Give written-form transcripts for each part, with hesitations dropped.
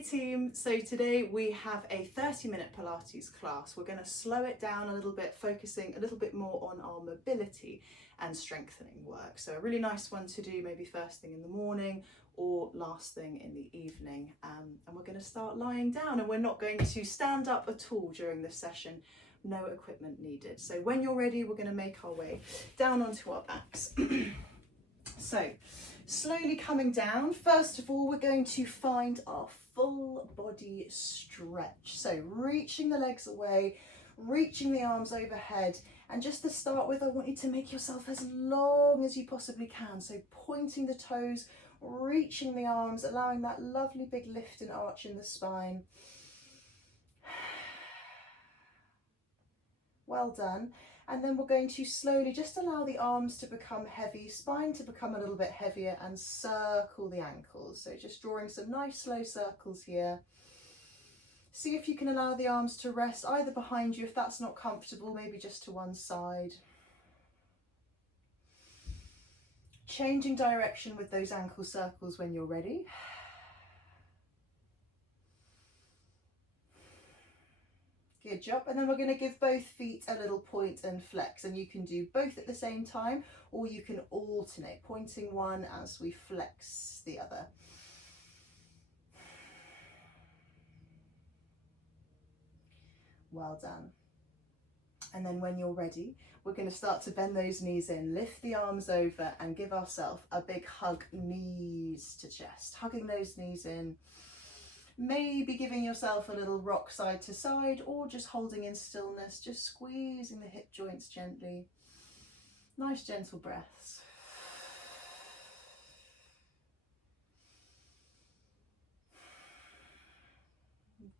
Hey team, so today we have a 30-minute Pilates class. We're going to slow it down a little bit, focusing a little bit more on our mobility and strengthening work. So a really nice one to do maybe first thing in the morning or last thing in the evening. And we're going to start lying down, and we're not going to stand up at all during this session. No equipment needed. So when you're ready, we're going to make our way down onto our backs. So slowly coming down, first of all, we're going to find our full body stretch. So reaching the legs away, reaching the arms overhead, and just to start with, I want you to make yourself as long as you possibly can. So pointing the toes, reaching the arms, allowing that lovely big lift and arch in the spine. Well done. And then we're going to slowly just allow the arms to become heavy, spine to become a little bit heavier, and circle the ankles. So just drawing some nice slow circles here. See if you can allow the arms to rest either behind you if that's not comfortable, maybe just to one side. Changing direction with those ankle circles when you're ready. Good job. And then we're going to give both feet a little point and flex, and you can do both at the same time, or you can alternate, pointing one as we flex the other. Well done. And then when you're ready, we're going to start to bend those knees in, lift the arms over, and give ourselves a big hug, knees to chest, hugging those knees in. Maybe giving yourself a little rock side to side, or just holding in stillness, just squeezing the hip joints gently. Nice gentle breaths.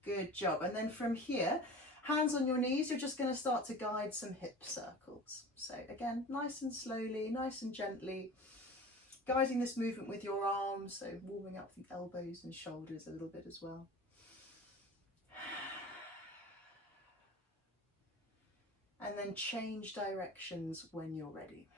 Good job. And then from here, hands on your knees, you're just going to start to guide some hip circles. So again, nice and slowly, nice and gently. Guiding this movement with your arms, so warming up the elbows and shoulders a little bit as well. And then change directions when you're ready.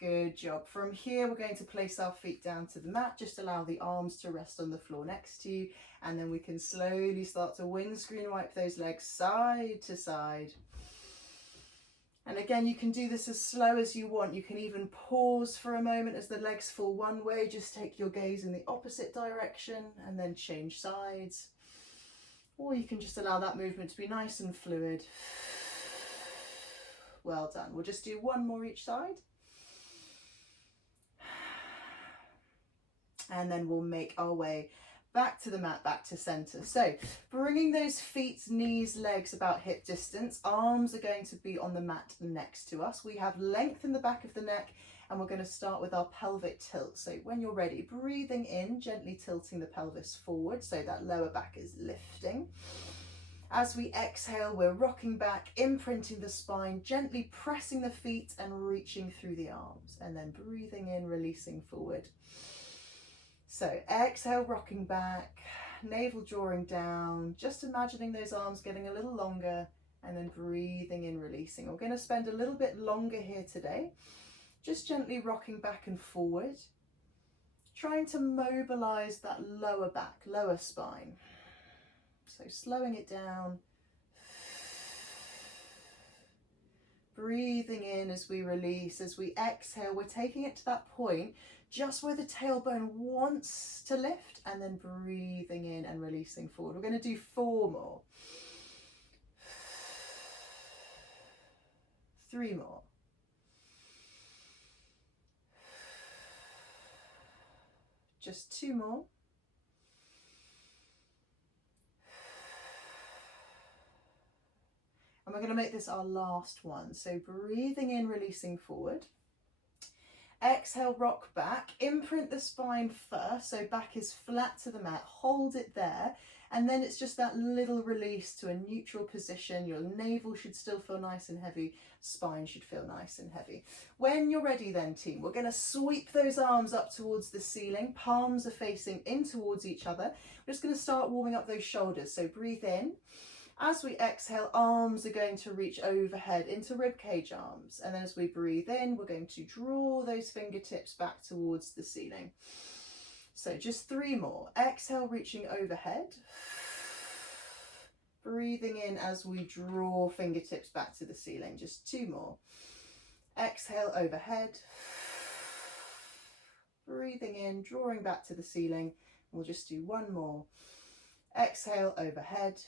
Good job. From here, we're going to place our feet down to the mat. Just allow the arms to rest on the floor next to you. And then we can slowly start to windscreen wipe those legs side to side. And again, you can do this as slow as you want. You can even pause for a moment as the legs fall one way. Just take your gaze in the opposite direction and then change sides. Or you can just allow that movement to be nice and fluid. Well done. We'll just do one more each side. And then we'll make our way back to the mat, back to center. So bringing those feet, knees, legs about hip distance, arms are going to be on the mat next to us. We have length in the back of the neck, and we're going to start with our pelvic tilt. So when you're ready, breathing in, gently tilting the pelvis forward so that lower back is lifting. As we exhale, we're rocking back, imprinting the spine, gently pressing the feet and reaching through the arms, and then breathing in, releasing forward. So exhale, rocking back, navel drawing down, just imagining those arms getting a little longer, and then breathing in, releasing. We're going to spend a little bit longer here today, just gently rocking back and forward, trying to mobilize that lower back, lower spine. So slowing it down, breathing in as we release. As we exhale, we're taking it to that point just where the tailbone wants to lift, and then breathing in and releasing forward. We're going to do 4 more. 3 more. Just 2 more. And we're going to make this our last one. So breathing in, releasing forward. Exhale, rock back, imprint the spine first, so back is flat to the mat, hold it there, and then it's just that little release to a neutral position. Your navel should still feel nice and heavy, spine should feel nice and heavy. When you're ready then, team, we're going to sweep those arms up towards the ceiling, palms are facing in towards each other. We're just going to start warming up those shoulders, so breathe in. As we exhale, arms are going to reach overhead into ribcage arms. And then as we breathe in, we're going to draw those fingertips back towards the ceiling. So just 3 more. Exhale, reaching overhead. Breathing in as we draw fingertips back to the ceiling. Just 2 more. Exhale, overhead. Breathing in, drawing back to the ceiling. We'll just do 1 more. Exhale, overhead.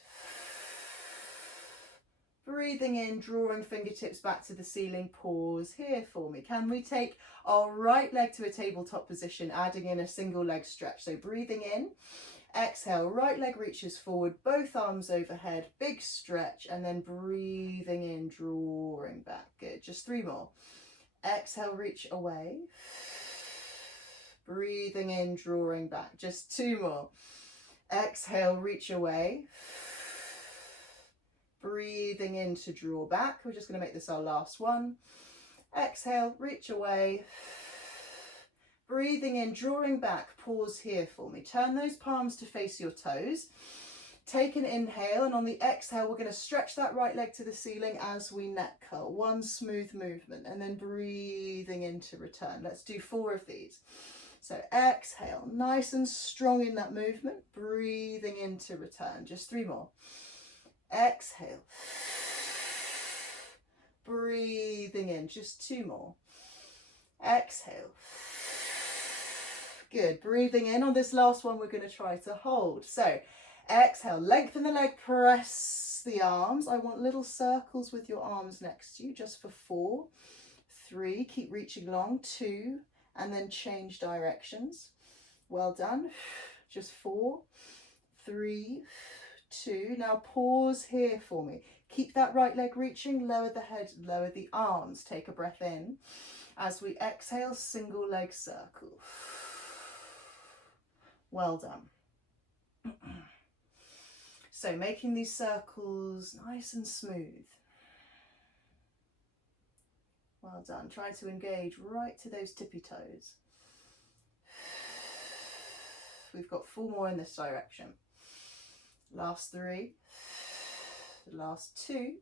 Breathing in, drawing fingertips back to the ceiling. Pause here for me. Can we take our right leg to a tabletop position, adding in a single leg stretch? So breathing in, exhale, right leg reaches forward, both arms overhead, big stretch, and then breathing in, drawing back. Good, just 3 more. Exhale, reach away. Breathing in, drawing back. Just 2 more. Exhale, reach away. Breathing in to draw back. We're just going to make this our last one. Exhale, reach away. Breathing in, drawing back. Pause here for me. Turn those palms to face your toes. Take an inhale, and on the exhale, we're going to stretch that right leg to the ceiling as we neck curl. 1 smooth movement, and then breathing in to return. Let's do 4 of these. So exhale, nice and strong in that movement. Breathing in to return. Just 3 more. Exhale. Breathing in. Just 2 more. Exhale. Good. Breathing in. On this last one, we're going to try to hold. So exhale, lengthen the leg, press the arms. I want little circles with your arms next to you, just for 4, 3, keep reaching long, 2, and then change directions. Well done. Just 4, 3, 2. Now pause here for me. Keep that right leg reaching, lower the head, lower the arms. Take a breath in. As we exhale, single leg circle. Well done. So making these circles nice and smooth. Well done. Try to engage right to those tippy toes. We've got 4 more in this direction. Last 3, last 2,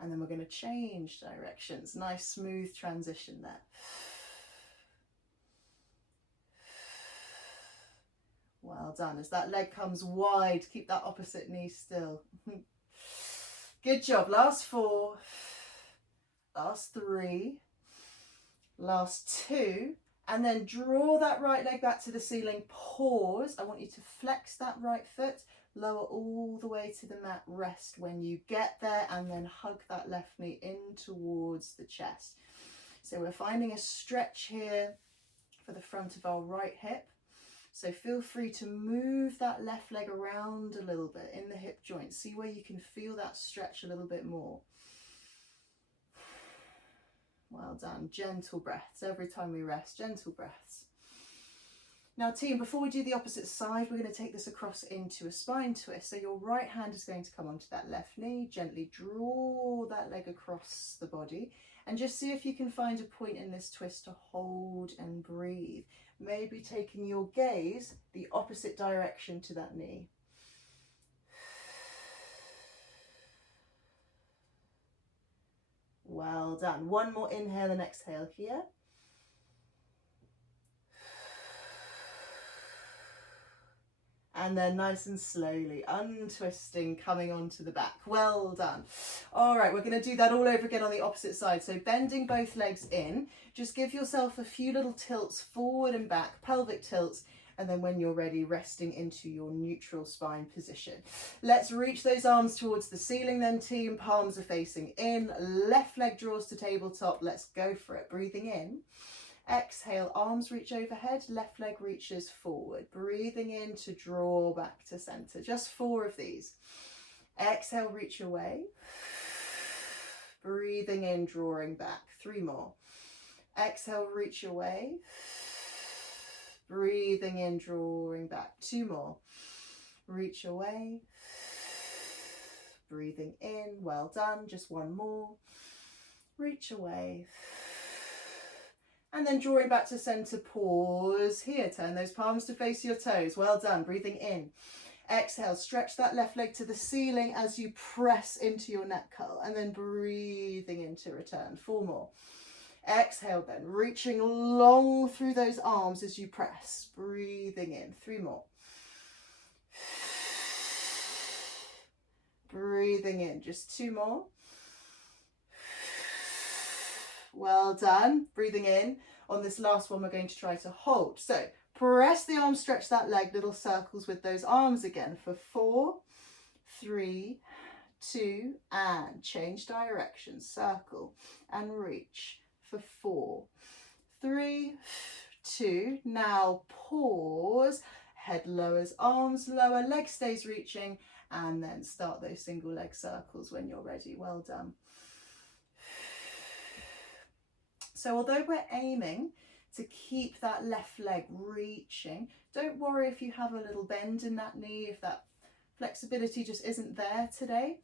and then we're going to change directions. Nice smooth transition there. Well done. As that leg comes wide, keep that opposite knee still. Good job. Last 4, last 3, last 2, and then draw that right leg back to the ceiling. Pause. I want you to flex that right foot, lower all the way to the mat, rest when you get there, and then hug that left knee in towards the chest. So we're finding a stretch here for the front of our right hip. So feel free to move that left leg around a little bit in the hip joint. See where you can feel that stretch a little bit more. Well done. Gentle breaths. Every time we rest, gentle breaths. Now team, before we do the opposite side, we're going to take this across into a spine twist. So your right hand is going to come onto that left knee. Gently draw that leg across the body. And just see if you can find a point in this twist to hold and breathe. Maybe taking your gaze the opposite direction to that knee. Well done. 1 more inhale and exhale here. And then nice and slowly untwisting, coming onto the back. Well done. All right, we're going to do that all over again on the opposite side. So bending both legs in, just give yourself a few little tilts forward and back, pelvic tilts, and then when you're ready, resting into your neutral spine position. Let's reach those arms towards the ceiling then, team. Palms are facing in, left leg draws to tabletop. Let's go for it. Breathing in. Exhale, arms reach overhead, left leg reaches forward. Breathing in to draw back to center. Just 4 of these. Exhale, reach away. Breathing in, drawing back. 3 more. Exhale, reach away. Breathing in, drawing back. 2 more. Reach away. Breathing in. Well done. Just 1 more. Reach away. And then drawing back to center, pause here. Turn those palms to face your toes. Well done. Breathing in. Exhale, stretch that left leg to the ceiling as you press into your neck curl, and then breathing into return. 4 more. Exhale then, reaching long through those arms as you press, breathing in. 3 more. Breathing in, just 2 more. Well done. Breathing in. On this last one, we're going to try to hold. So press the arms, stretch that leg, little circles with those arms again for 4, 3, 2, and change direction. Circle and reach for 4, 3, 2. Now pause. Head lowers, arms lower, leg stays reaching, and then start those single leg circles when you're ready. Well done. So although we're aiming to keep that left leg reaching, don't worry if you have a little bend in that knee, if that flexibility just isn't there today.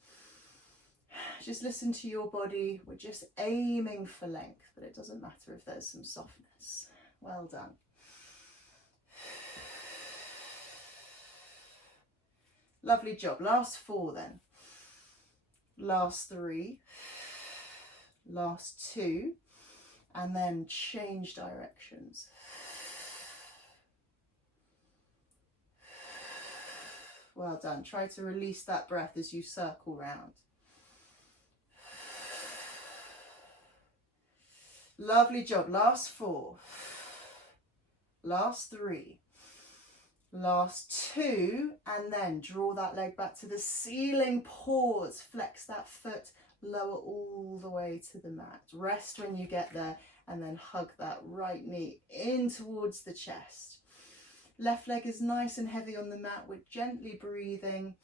Just listen to your body. We're just aiming for length, but it doesn't matter if there's some softness. Well done. Lovely job. Last 4 then. Last 3. Last 2. And then change directions. Well done. Try to release that breath as you circle round. Lovely job. Last 4. Last 3. Last 2. And then draw that leg back to the ceiling. Pause. Flex that foot. Lower all the way to the mat. Rest when you get there, and then hug that right knee in towards the chest. Left leg is nice and heavy on the mat. We're gently breathing.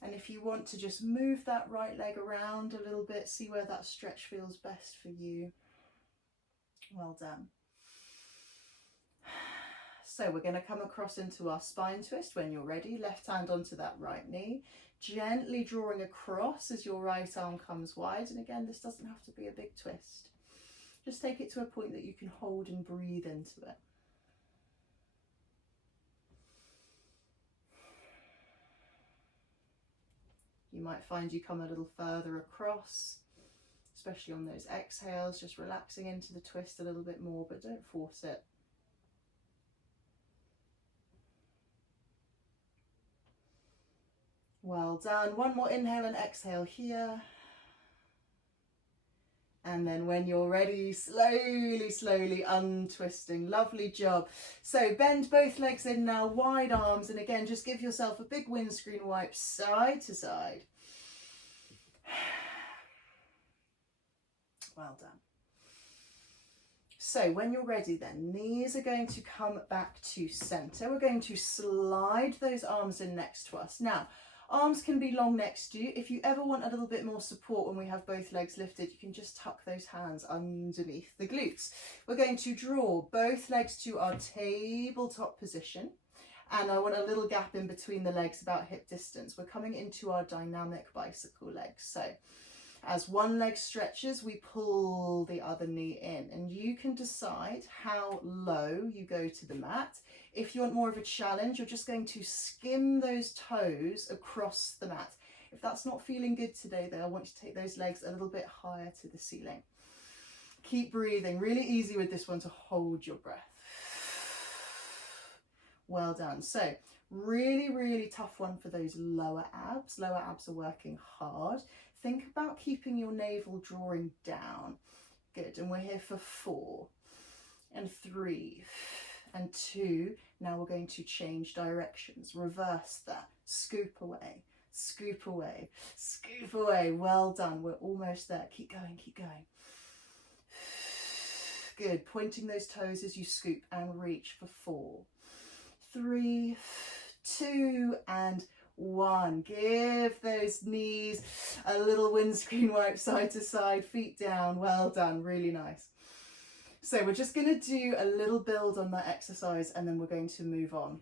And if you want to just move that right leg around a little bit, see where that stretch feels best for you. Well done. So we're going to come across into our spine twist when you're ready. Left hand onto that right knee. Gently drawing across as your right arm comes wide. And again, this doesn't have to be a big twist. Just take it to a point that you can hold and breathe into it. You might find you come a little further across, especially on those exhales, just relaxing into the twist a little bit more, but don't force it. Well done. One more inhale and exhale here. And then when you're ready, slowly untwisting. Lovely job. So bend both legs in now, wide arms. And again, just give yourself a big windscreen wipe side to side. Well done. So when you're ready then, knees are going to come back to center. We're going to slide those arms in next to us. Now, arms can be long next to you. If you ever want a little bit more support when we have both legs lifted, you can just tuck those hands underneath the glutes. We're going to draw both legs to our tabletop position. And I want a little gap in between the legs, about hip distance. We're coming into our dynamic bicycle legs. So as one leg stretches, we pull the other knee in. And you can decide how low you go to the mat. If you want more of a challenge, you're just going to skim those toes across the mat. If that's not feeling good today, though, I want you to take those legs a little bit higher to the ceiling. Keep breathing. Really easy with this one to hold your breath. Well done. So really tough one for those lower abs. Lower abs are working hard. Think about keeping your navel drawing down. Good. And we're here for 4 and 3 and 2. Now we're going to change directions. Reverse that. Scoop away. Scoop away. Scoop away. Well done. We're almost there. Keep going. Keep going. Good. Pointing those toes as you scoop and reach for 4, 3, 2, and 1. Give those knees a little windscreen wipe side to side, feet down. Well done. Really nice. So we're just going to do a little build on that exercise and then we're going to move on.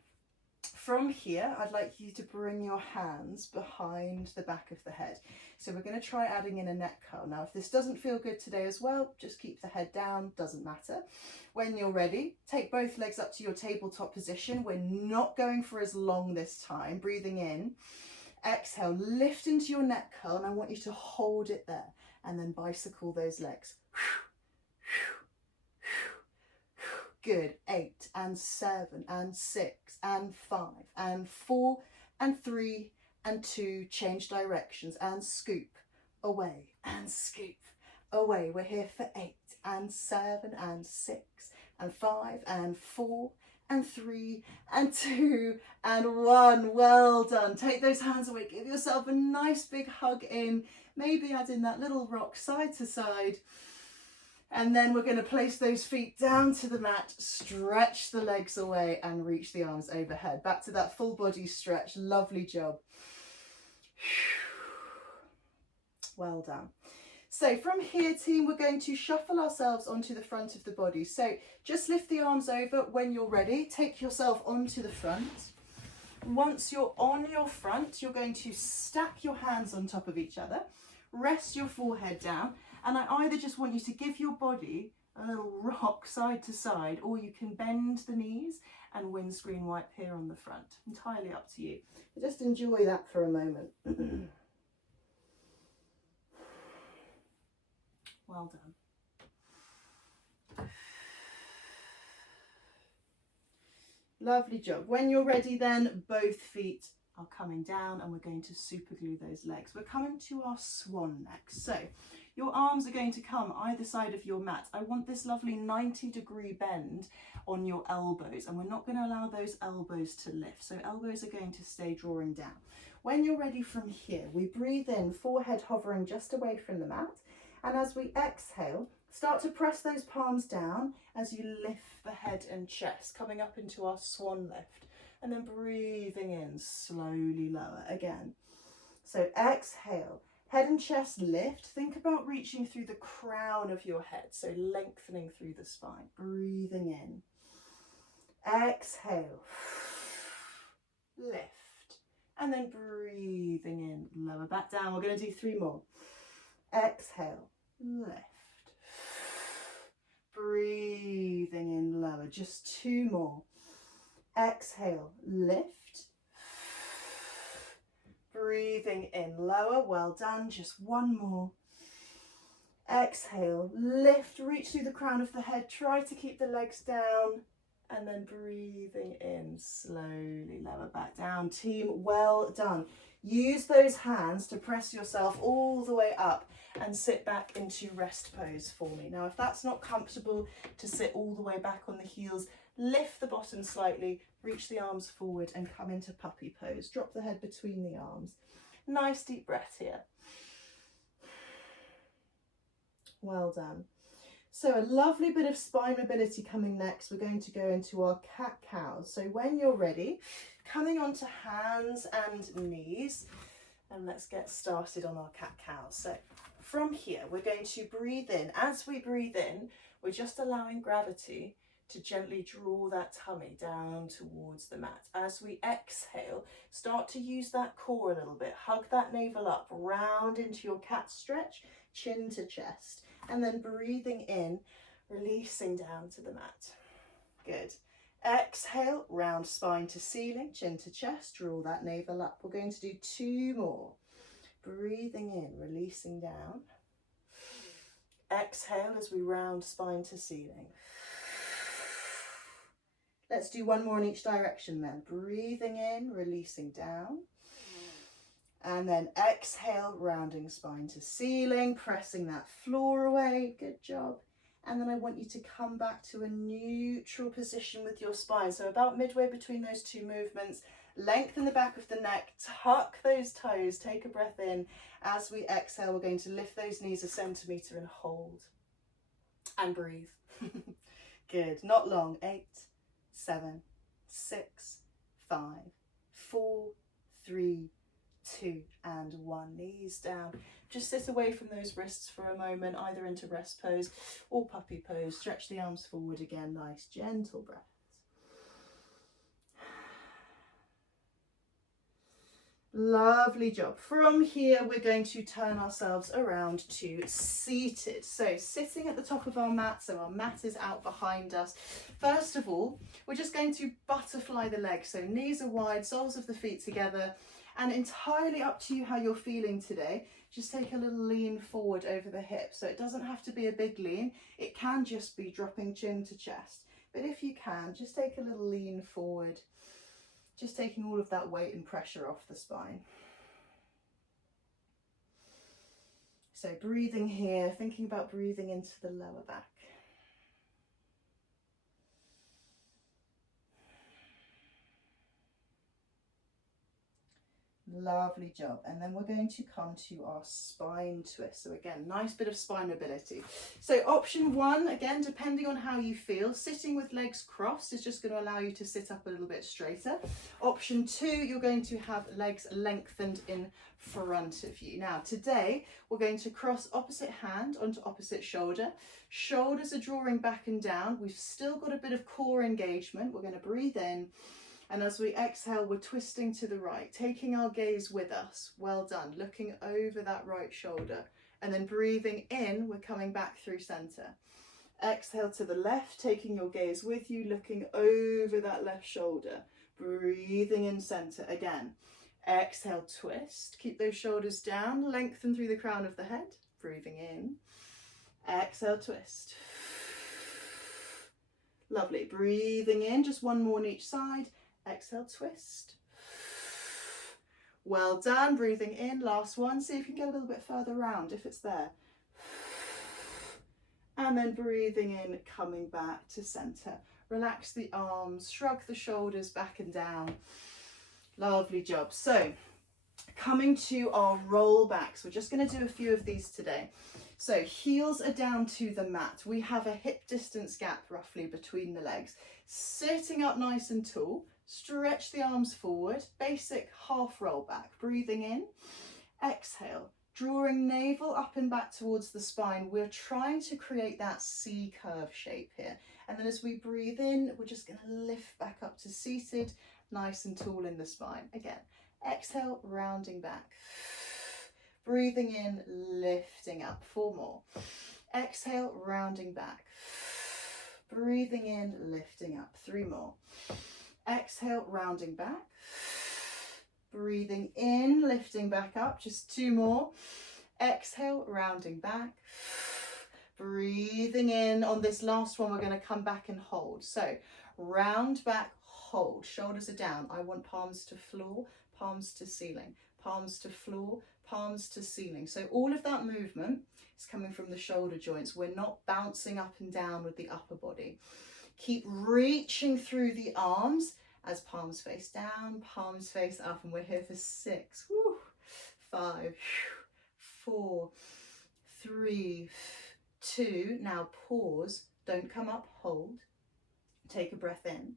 From here, I'd like you to bring your hands behind the back of the head. So we're going to try adding in a neck curl. Now, if this doesn't feel good today as well, just keep the head down, doesn't matter. When you're ready, take both legs up to your tabletop position. We're not going for as long this time. Breathing in, exhale, lift into your neck curl, and I want you to hold it there and then bicycle those legs. Good. 8 and 7 and 6 and 5 and 4 and 3 and 2. Change directions and scoop away and scoop away. We're here for 8 and 7 and 6 and 5 and 4 and 3 and 2 and 1. Well done. Take those hands away. Give yourself a nice big hug in. Maybe add in that little rock side to side. And then we're going to place those feet down to the mat, stretch the legs away and reach the arms overhead. Back to that full body stretch. Lovely job. Well done. So from here, team, we're going to shuffle ourselves onto the front of the body. So just lift the arms over when you're ready. Take yourself onto the front. Once you're on your front, you're going to stack your hands on top of each other. Rest your forehead down. And I either just want you to give your body a little rock side to side, or you can bend the knees and windscreen wipe here on the front. Entirely up to you. Just enjoy that for a moment. Well done. Lovely job. When you're ready then, both feet are coming down and we're going to super glue those legs. We're coming to our swan next. So your arms are going to come either side of your mat. I want this lovely 90-degree bend on your elbows, and we're not going to allow those elbows to lift. So elbows are going to stay drawing down. When you're ready from here, we breathe in, forehead hovering just away from the mat. And as we exhale, start to press those palms down as you lift the head and chest, coming up into our swan lift. And then breathing in, slowly lower again. So exhale, head and chest lift. Think about reaching through the crown of your head, so lengthening through the spine. Breathing in. Exhale, lift. And then breathing in, lower back down. We're going to do 3 more. Exhale, lift. Breathing in, lower. Just 2 more. Exhale, lift. Breathing in, lower. Well done. Just 1 more. Exhale, lift. Reach through the crown of the head. Try to keep the legs down. And then breathing in, slowly lower back down. Team, well done. Use those hands to press yourself all the way up and sit back into rest pose for me. Now, if that's not comfortable to sit all the way back on the heels, lift the bottom slightly, reach the arms forward and come into puppy pose. Drop the head between the arms. Nice deep breath here. Well done. So a lovely bit of spine mobility coming next. We're going to go into our cat-cows. So when you're ready, coming onto hands and knees, and let's get started on our cat-cows. So from here, we're going to breathe in. As we breathe in, we're just allowing gravity to gently draw that tummy down towards the mat. As we exhale, start to use that core a little bit. Hug that navel up, round into your cat stretch, chin to chest. And then breathing in, releasing down to the mat. Good. Exhale, round spine to ceiling, chin to chest, draw that navel up. We're going to do 2 more. Breathing in, releasing down. Exhale as we round spine to ceiling. Let's do 1 more in each direction then. Breathing in, releasing down. And then exhale, rounding spine to ceiling, pressing that floor away. Good job. And then I want you to come back to a neutral position with your spine. So about midway between those 2 movements, lengthen the back of the neck, tuck those toes, take a breath in. As we exhale, we're going to lift those knees a centimetre and hold. And breathe. Good. Not long. 8, 7, 6, 5, 4, 3, 2 and 1. Knees down. Just sit away from those wrists for a moment, either into rest pose or puppy pose. Stretch the arms forward again. Nice gentle breaths. Lovely job. From here, we're going to turn ourselves around to seated. So sitting at the top of our mat, so our mat is out behind us. First of all, we're just going to butterfly the legs. So knees are wide, soles of the feet together, and entirely up to you how you're feeling today. Just take a little lean forward over the hips. So it doesn't have to be a big lean. It can just be dropping chin to chest. But if you can, just take a little lean forward. Just taking all of that weight and pressure off the spine. So breathing here, thinking about breathing into the lower back. Lovely job. And then we're going to come to our spine twist. So again, nice bit of spine mobility. So option one, again, depending on how you feel, sitting with legs crossed is just going to allow you to sit up a little bit straighter. Option two, you're going to have legs lengthened in front of you. Now today, we're going to cross opposite hand onto opposite shoulder. Shoulders are drawing back and down. We've still got a bit of core engagement. We're going to breathe in. And as we exhale, we're twisting to the right, taking our gaze with us. Well done. Looking over that right shoulder. And then breathing in, we're coming back through center. Exhale to the left, taking your gaze with you, looking over that left shoulder. Breathing in center again. Exhale, twist. Keep those shoulders down, lengthen through the crown of the head. Breathing in. Exhale, twist. Lovely. Breathing in, just one more on each side. Exhale, twist. Well done. Breathing in, last one. See if you can get a little bit further round if it's there. And then breathing in, coming back to center. Relax the arms, shrug the shoulders back and down. Lovely job. So coming to our roll backs, we're just going to do a few of these today. So heels are down to the mat. We have a hip distance gap roughly between the legs. Sitting up nice and tall. Stretch the arms forward, basic half roll back, breathing in, exhale, drawing navel up and back towards the spine. We're trying to create that C curve shape here. And then as we breathe in, we're just going to lift back up to seated, nice and tall in the spine. Again, exhale, rounding back, breathing in, lifting up, 4 more. Exhale, rounding back, breathing in, lifting up, 3 more. Exhale, rounding back, breathing in, lifting back up, just 2 more. Exhale, rounding back, breathing in. On this last one, we're going to come back and hold. So round back, hold, shoulders are down. I want palms to floor, palms to ceiling, palms to floor, palms to ceiling. So all of that movement is coming from the shoulder joints. We're not bouncing up and down with the upper body. Keep reaching through the arms as palms face down, palms face up, and we're here for 6, 5, 4, 3, 2. Now pause, don't come up, hold. Take a breath in.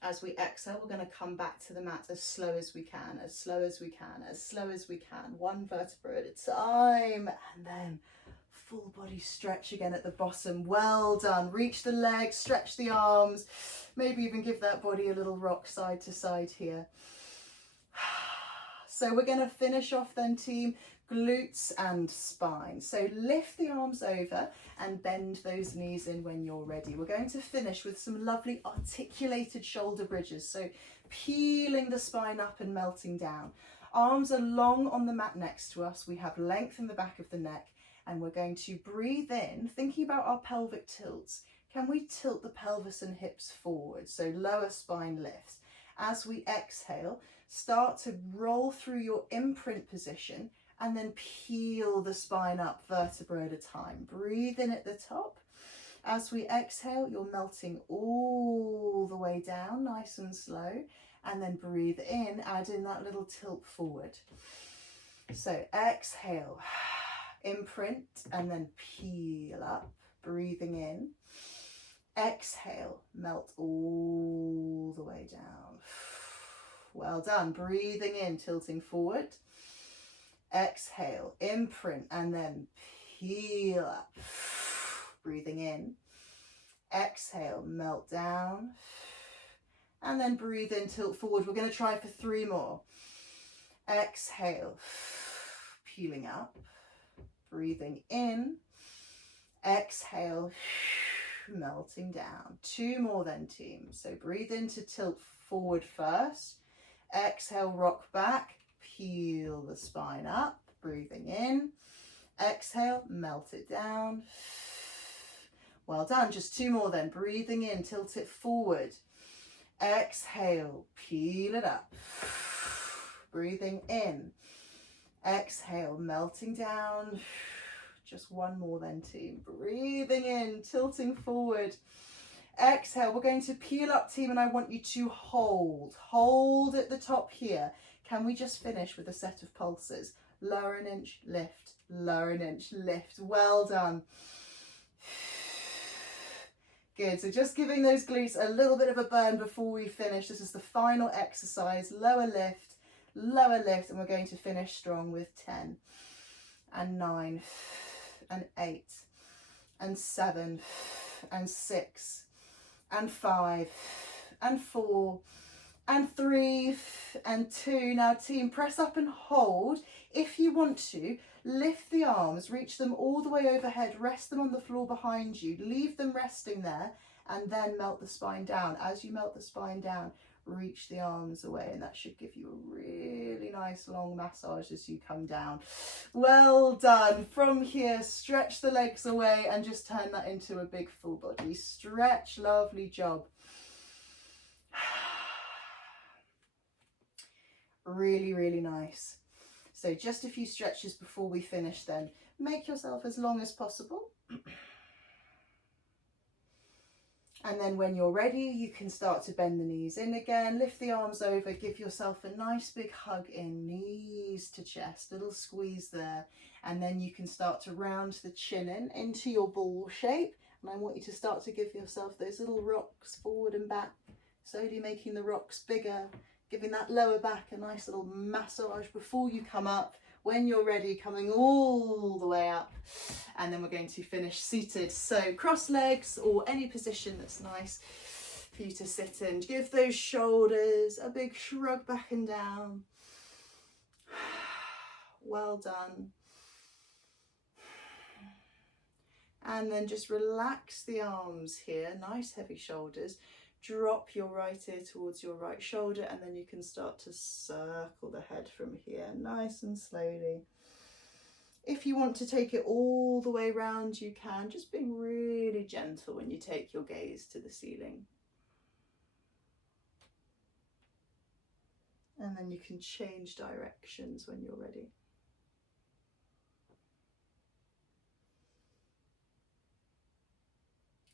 As we exhale, we're going to come back to the mat as slow as we can, as slow as we can, as slow as we can. 1 vertebra at a time, and then full body stretch again at the bottom. Well done. Reach the legs, stretch the arms, maybe even give that body a little rock side to side here. So we're going to finish off then, team, glutes and spine. So lift the arms over and bend those knees in when you're ready. We're going to finish with some lovely articulated shoulder bridges. So peeling the spine up and melting down. Arms are long on the mat next to us. We have length in the back of the neck. And we're going to breathe in, thinking about our pelvic tilts. Can we tilt the pelvis and hips forward? So lower spine lifts. As we exhale, start to roll through your imprint position and then peel the spine up vertebra at a time. Breathe in at the top. As we exhale, you're melting all the way down, nice and slow. And then breathe in, add in that little tilt forward. So exhale. Imprint and then peel up, breathing in. Exhale, melt all the way down. Well done. Breathing in, tilting forward. Exhale, imprint and then peel up. Breathing in. Exhale, melt down. And then breathe in, tilt forward. We're going to try for 3 more. Exhale, peeling up, breathing in. Exhale, melting down. 2 more then, team. So breathe in to tilt forward first. Exhale, rock back, peel the spine up, breathing in. Exhale, melt it down. Well done. Just 2 more then. Breathing in, tilt it forward. Exhale, peel it up. Breathing in. Exhale, melting down. Just 1 more then, team. Breathing in, tilting forward. Exhale, we're going to peel up, team, and I want you to hold at the top here. Can we just finish with a set of pulses? Lower an inch, lift, lower an inch, lift. Well done. Good, so just giving those glutes a little bit of a burn before we finish. This is the final exercise. Lower lift, and we're going to finish strong with 10 and 9 and 8 and 7 and 6 and 5 and 4 and 3 and 2. Now, team, press up and hold. If you want to, lift the arms, reach them all the way overhead, rest them on the floor behind you, leave them resting there, and then melt the spine down. As you melt the spine down, reach the arms away, and that should give you a really nice long massage as you come down. Well done. From here, stretch the legs away and just turn that into a big full body stretch. Lovely job. Really, really nice. So just a few stretches before we finish then. Make yourself as long as possible. And then when you're ready, you can start to bend the knees in again, lift the arms over, give yourself a nice big hug in, knees to chest, little squeeze there. And then you can start to round the chin in into your ball shape. And I want you to start to give yourself those little rocks forward and back, slowly making the rocks bigger, giving that lower back a nice little massage before you come up. When you're ready, coming all the way up, and then we're going to finish seated. So cross legs or any position that's nice for you to sit in. Give those shoulders a big shrug back and down. Well done. And then just relax the arms here, nice heavy shoulders. Drop your right ear towards your right shoulder, and then you can start to circle the head from here, nice and slowly. If you want to take it all the way round, you can, just being really gentle when you take your gaze to the ceiling. And then you can change directions when you're ready.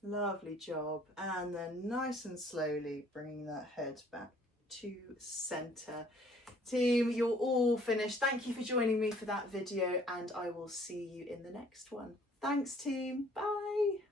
Lovely job. And then nice and slowly bringing that head back to center. Team, you're all finished. Thank you for joining me for that video, and I will see you in the next one. Thanks, team. Bye.